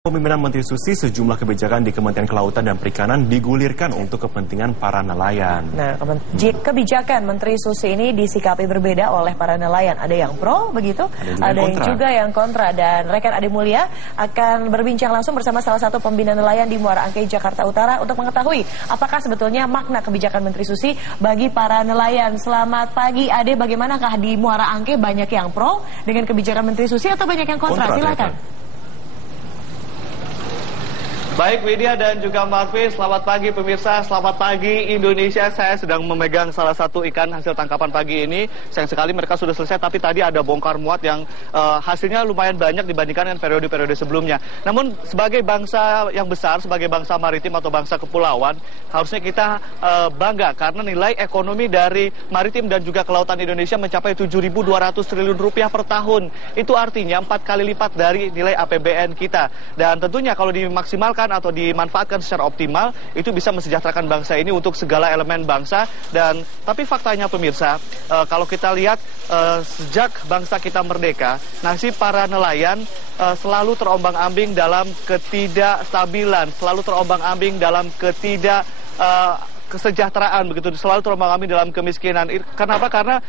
Pemimpinan Menteri Susi, sejumlah kebijakan di Kementerian Kelautan dan Perikanan digulirkan untuk kepentingan para nelayan. Nah, kebijakan Menteri Susi ini disikapi berbeda oleh para nelayan. Ada yang pro, begitu, ada yang juga yang kontra. Dan rekan Ade Mulia akan berbincang langsung bersama salah satu pembina nelayan di Muara Angke, Jakarta Utara untuk mengetahui apakah sebetulnya makna kebijakan Menteri Susi bagi para nelayan. Selamat pagi, Ade. Bagaimanakah di Muara Angke, banyak yang pro dengan kebijakan Menteri Susi atau banyak yang kontra? Silakan. Baik Widya dan juga Marvin, selamat pagi pemirsa, selamat pagi Indonesia. Saya sedang memegang salah satu ikan hasil tangkapan pagi ini. Sayang sekali mereka sudah selesai, tapi tadi ada bongkar muat yang hasilnya lumayan banyak dibandingkan dengan periode-periode sebelumnya. Namun sebagai bangsa yang besar, sebagai bangsa maritim atau bangsa kepulauan, harusnya kita bangga karena nilai ekonomi dari maritim dan juga kelautan Indonesia mencapai 7.200 triliun rupiah per tahun. Itu artinya 4 kali lipat dari nilai APBN kita. Dan tentunya kalau dimaksimalkan atau dimanfaatkan secara optimal, itu bisa mesejahterakan bangsa ini untuk segala elemen bangsa. Dan tapi faktanya pemirsa, kalau kita lihat sejak bangsa kita merdeka, nasib para nelayan selalu terombang-ambing dalam ketidakstabilan, selalu terombang-ambing dalam kesejahteraan, begitu, selalu terombang-ambing dalam kemiskinan. Kenapa? Karena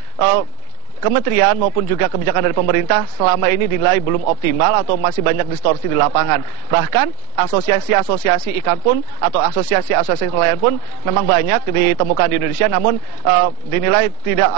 kementerian maupun juga kebijakan dari pemerintah selama ini dinilai belum optimal atau masih banyak distorsi di lapangan. Bahkan asosiasi-asosiasi ikan pun atau asosiasi-asosiasi nelayan pun memang banyak ditemukan di Indonesia, namun dinilai tidak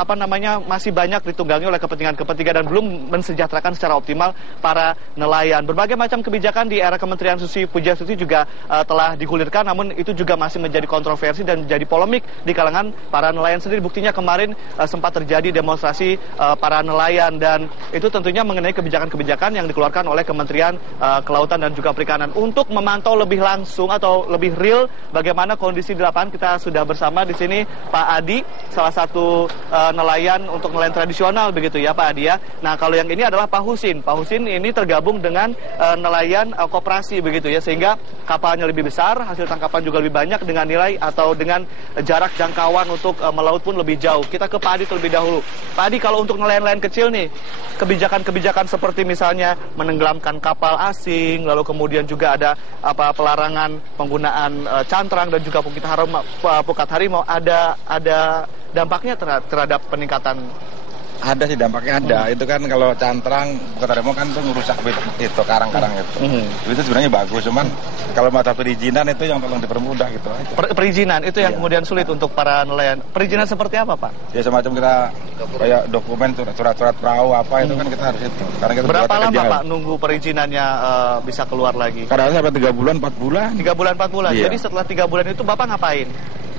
masih banyak ditunggangi oleh kepentingan-kepentingan dan belum mensejahterakan secara optimal para nelayan. Berbagai macam kebijakan di era Kementerian Susi Pujiastuti juga telah digulirkan, namun itu juga masih menjadi kontroversi dan menjadi polemik di kalangan para nelayan sendiri. Buktinya kemarin sempat terjadi demonstrasi para nelayan, dan itu tentunya mengenai kebijakan-kebijakan yang dikeluarkan oleh Kementerian Kelautan dan juga Perikanan. Untuk memantau lebih langsung atau lebih real bagaimana kondisi di lapangan, kita sudah bersama di sini Pak Adi, salah satu nelayan untuk nelayan tradisional, begitu ya Pak Adi ya. Nah, kalau yang ini adalah Pak Husin. Pak Husin ini tergabung dengan nelayan koperasi, begitu ya, sehingga kapalnya lebih besar, hasil tangkapan juga lebih banyak dengan nilai atau dengan jarak jangkauan untuk melaut pun lebih jauh. Kita ke Pak Adi terlebih dahulu. Pak Adi, kalau untuk nelayan-nelayan kecil nih, kebijakan-kebijakan seperti misalnya menenggelamkan kapal asing, lalu kemudian juga ada pelarangan penggunaan cantrang dan juga pukat harimau, ada dampaknya terhadap peningkatan? Ada sih, dampaknya ada. Itu kan kalau cantrang, pukat harimau kan itu ngerusak itu karang-karang itu. Itu sebenarnya bagus, cuman kalau mata perizinan itu yang tolong dipermudah gitu aja. Perizinan itu yang kemudian sulit untuk para nelayan. Perizinan seperti apa, Pak? Ya semacam kita kayak dokumen, surat-surat perahu apa itu kan kita harus itu. Karena kita berapa lama Pak nunggu perizinannya bisa keluar lagi? Kadang-kadang sampai 3 bulan, 4 bulan. 3 bulan, 4 bulan. Iya. Jadi setelah 3 bulan itu Bapak ngapain?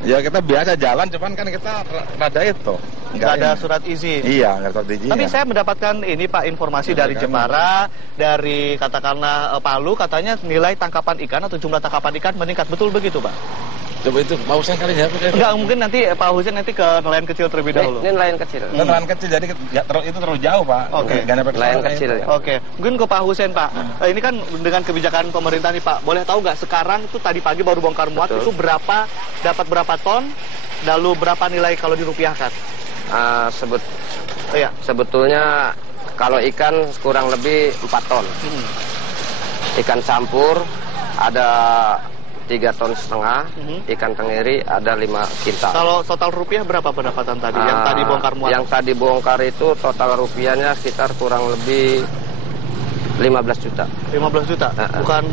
Ya kita biasa jalan, cuman kan kita rada itu. Nggak ada surat izin. Iya, nggak ada surat izin. Tapi saya mendapatkan ini Pak, informasi dari Jepara, dari katakanlah Palu, katanya nilai tangkapan ikan atau jumlah tangkapan ikan meningkat. Betul begitu Pak? Coba itu Pak Husin kali ya. Enggak, mungkin nanti Pak Husin nanti ke nelayan kecil terlebih dahulu. Ini nelayan kecil. Nelayan kecil, jadi itu terlalu jauh Pak. Oke. Nelayan kecil. Oke, mungkin ke Pak Husin Pak. Ini kan dengan kebijakan pemerintah nih Pak, boleh tahu nggak sekarang itu tadi pagi baru bongkar muat, itu dapat berapa ton, lalu berapa nilai kalau dirupiahkan? Sebetulnya kalau ikan kurang lebih 4 ton. Ikan campur ada 3,5 ton, ikan tenggiri ada 5 kintal. Kalau total rupiah berapa pendapatan tadi yang tadi bongkar muat? Yang tadi bongkar itu total rupiahnya sekitar kurang lebih 15 juta. 15 juta?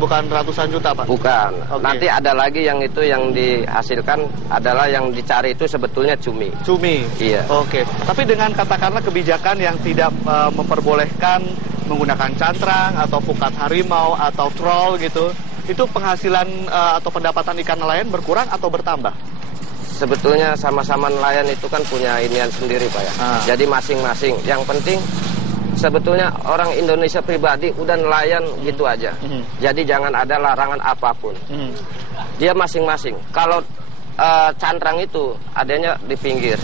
Bukan ratusan juta Pak? Bukan. Okay. Nanti ada lagi yang itu yang dihasilkan adalah yang dicari itu sebetulnya cumi. Cumi? Iya. Oke. Tapi dengan katakanlah kebijakan yang tidak memperbolehkan menggunakan cantrang atau pukat harimau atau troll gitu, itu penghasilan atau pendapatan ikan nelayan berkurang atau bertambah? Sebetulnya sama-sama nelayan itu kan punya inian sendiri Pak ya. Jadi masing-masing. Yang penting sebetulnya orang Indonesia pribadi udah nelayan gitu aja. Jadi jangan ada larangan apapun. Dia masing-masing. Kalau cantrang itu adanya di pinggir.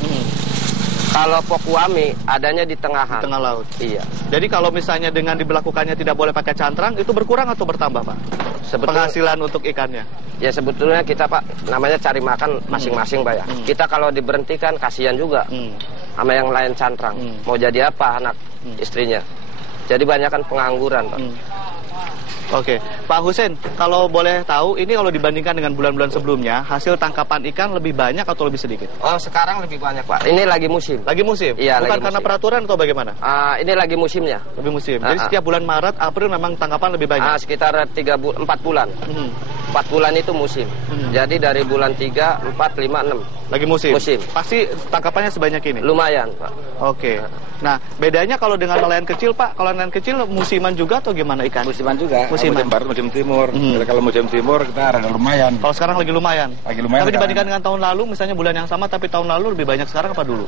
Kalau pokuami adanya di tengahan. Di tengah laut. Iya. Jadi kalau misalnya dengan diberlakukannya tidak boleh pakai cantrang, itu berkurang atau bertambah Pak? Penghasilan untuk ikannya? Ya sebetulnya kita Pak namanya cari makan masing-masing Pak ya. Kita kalau diberhentikan kasihan juga sama yang lain cantrang. Mau jadi apa anak istrinya? Jadi banyak kan pengangguran Pak. Oke, Pak Husein, kalau boleh tahu, ini kalau dibandingkan dengan bulan-bulan sebelumnya, hasil tangkapan ikan lebih banyak atau lebih sedikit? Oh, sekarang lebih banyak, Pak. Ini lagi musim. Lagi musim? Iya, bukan lagi karena musim. peraturan atau bagaimana? Ini lagi musimnya. Lebih musim. Jadi setiap bulan Maret, April memang tangkapan lebih banyak? Sekitar 4 bulan. 4 bulan itu musim. Jadi dari bulan 3, 4, 5, 6. Lagi musim? Musim. Pasti tangkapannya sebanyak ini? Lumayan, Pak. Oke. Nah, bedanya kalau dengan nelayan kecil, Pak, kalau nelayan kecil musiman juga atau gimana ikan? Musiman juga. Musiman. Musim barat, musim timur. Jadi kalau musim timur kita ada lumayan. Kalau sekarang lagi lumayan? Lagi lumayan. Tapi dibandingkan dengan tahun lalu, misalnya bulan yang sama tapi tahun lalu lebih banyak sekarang apa dulu?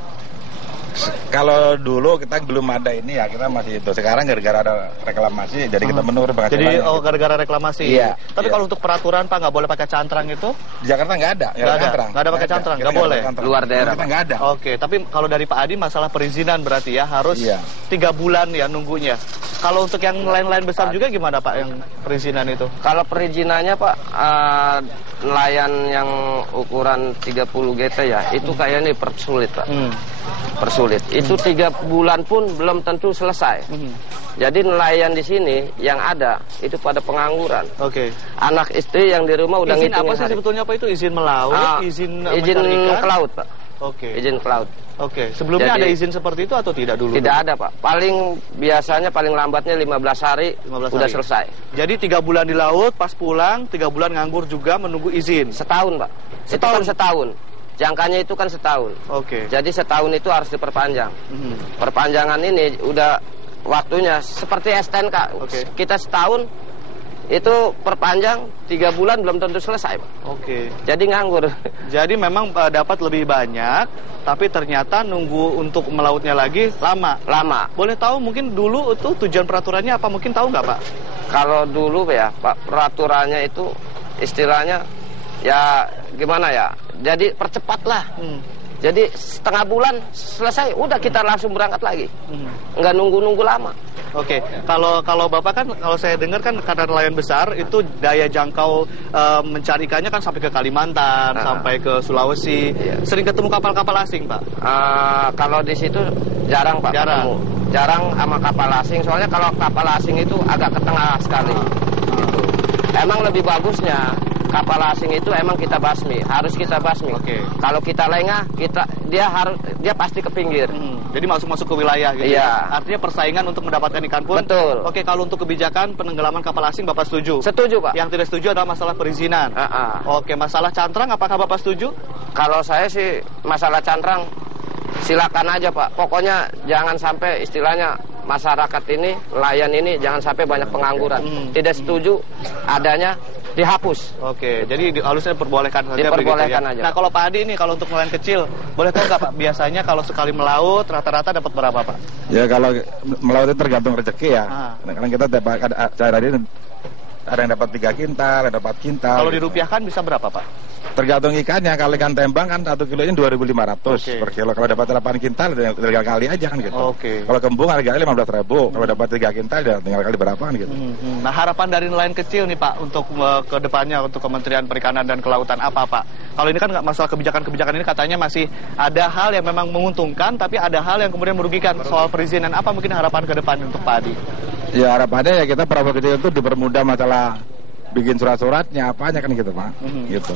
Kalau dulu kita belum ada ini ya, kita masih itu. Sekarang gara-gara ada reklamasi, jadi kita menurun penghasilannya. Jadi gara-gara reklamasi. Iya. Tapi kalau untuk peraturan Pak nggak boleh pakai cantrang itu? Di Jakarta nggak ada. Nggak ada pakai cantrang, nggak boleh. Luar daerah, kita nggak ada. Oke, tapi kalau dari Pak Adi masalah perizinan berarti ya harus 3 bulan ya nunggunya. Kalau untuk yang lain-lain besar juga gimana Pak yang perizinan itu? Kalau perizinannya Pak, nelayan yang ukuran 30 GT ya, itu kayaknya persulit Pak. Persulit. Itu 3 bulan pun belum tentu selesai. Jadi nelayan di sini yang ada itu pada pengangguran. Oke. Anak istri yang di rumah udah izin ngitungin apa sih hari. sebetulnya Pak itu? Izin melaut, izin mencari ikan? ke laut Pak. Oke. Izin ke laut. Oke. Sebelumnya Jadi, ada izin seperti itu atau tidak dulu? Tidak ada Pak. Biasanya paling lambatnya 15 hari 15 udah hari. selesai. Jadi 3 bulan di laut, pas pulang 3 bulan nganggur juga menunggu izin. Setahun Pak. Setahun. Jangkanya itu kan setahun. Oke. Jadi setahun itu harus diperpanjang. Perpanjangan ini udah waktunya seperti STNK. Oke. Kita setahun itu perpanjang 3 bulan belum tentu selesai Pak. Oke. Jadi nganggur. Jadi memang dapat lebih banyak, tapi ternyata nunggu untuk melautnya lagi lama. Lama. Boleh tahu mungkin dulu itu tujuan peraturannya apa? Mungkin tahu nggak Pak? Kalau dulu ya Pak, peraturannya itu istilahnya ya gimana ya? Jadi percepatlah. Jadi setengah bulan selesai, udah kita langsung berangkat lagi. Nggak nunggu-nunggu lama. Oke, kalau Bapak kan, kalau saya dengar kan karena nelayan besar itu daya jangkau mencari ikannya kan sampai ke Kalimantan, sampai ke Sulawesi. Iya. Sering ketemu kapal-kapal asing, Pak? Kalau di situ jarang Pak. Jarang. Ketemu. Jarang sama kapal asing. Soalnya kalau kapal asing itu agak ke tengah sekali. Gitu. Emang lebih bagusnya kapal asing itu emang kita basmi, harus kita basmi. Oke. Kalau kita lengah, dia pasti ke pinggir. Jadi masuk ke wilayah gitu. Iya. Artinya persaingan untuk mendapatkan ikan pun. Betul. Oke, kalau untuk kebijakan penenggelaman kapal asing Bapak setuju? Setuju Pak. Yang tidak setuju adalah masalah perizinan. Oke, masalah cantrang apakah Bapak setuju? Kalau saya sih masalah cantrang silakan aja Pak. Pokoknya jangan sampai istilahnya masyarakat ini, nelayan ini jangan sampai banyak pengangguran. Tidak setuju adanya dihapus. Oke, jadi harusnya diperbolehkan saja. Diperbolehkan begitu ya. aja. Nah, kalau Pak Adi ini kalau untuk nelayan kecil, boleh tahu nggak Pak? Biasanya kalau sekali melaut rata-rata dapat berapa Pak? Ya kalau melaut itu tergantung rezeki ya. Karena kita dapat ada yang dapat 3 kintal, ada 4 kintal. Kalau dirupiahkan bisa berapa Pak? Tergantung ikannya. Kalau ikan tembang kan 1 kilonya 2.500 per kilo. Kalau dapat 8 kintal tinggal kali aja kan gitu. Kalau kembung harganya 15.000. Kalau dapat 3 kintal tinggal kali berapa kan gitu. Nah, harapan dari nelayan kecil nih Pak untuk ke depannya untuk Kementerian Perikanan dan Kelautan apa Pak? Kalau ini kan nggak masalah kebijakan-kebijakan ini katanya masih ada hal yang memang menguntungkan, tapi ada hal yang kemudian merugikan soal perizinan. Apa mungkin harapan ke depan untuk Pak Adi? Ya harapannya ya kita perahu kecil itu dipermudah masalah bikin surat-suratnya apanya kan gitu Pak. Gitu.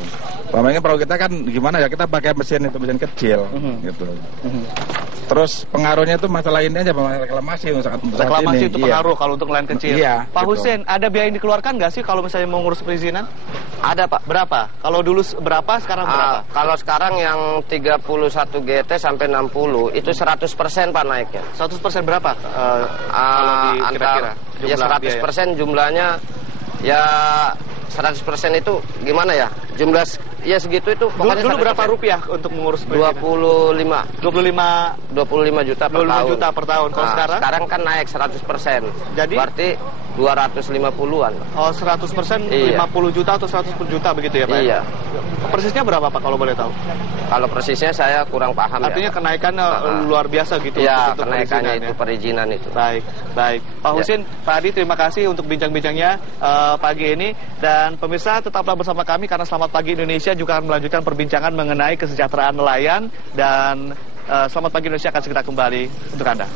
Selama ini perahu kita kan gimana ya, kita pakai mesin kecil gitu. Terus pengaruhnya itu masalah ini aja, masalah reklamasi Reklamasi itu pengaruh kalau untuk nelayan kecil. Iya, Pak gitu. Husein, ada biaya yang dikeluarkan nggak sih kalau misalnya mau ngurus perizinan? Ada Pak. Berapa? Kalau dulu berapa, sekarang berapa? Kalau sekarang yang 31 GT sampai 60 itu 100% Pak naiknya. 100% berapa? Kalau kira-kira ya 100% jumlahnya ya 100% itu gimana ya? Jumlah ya segitu itu pokoknya dulu berapa rupiah untuk mengurus perizinan? 25 juta per tahun. 25 juta per tahun. Kalau sekarang? Sekarang kan naik 100%. Jadi? Berarti 250-an. Oh, 100% Iya. 50 juta atau 110 juta begitu ya Pak? Iya. Persisnya berapa Pak kalau boleh tahu? Kalau persisnya saya kurang paham. Artinya ya. kenaikan luar biasa gitu. Iya, untuk kenaikannya perizinan, itu ya? perizinan itu. Baik. Pak Husein, Pak Adi, terima kasih untuk bincang-bincangnya pagi ini. Dan pemirsa tetaplah bersama kami karena Selamat Pagi Indonesia juga akan melanjutkan perbincangan mengenai kesejahteraan nelayan. Dan Selamat Pagi Indonesia akan segera kembali untuk Anda.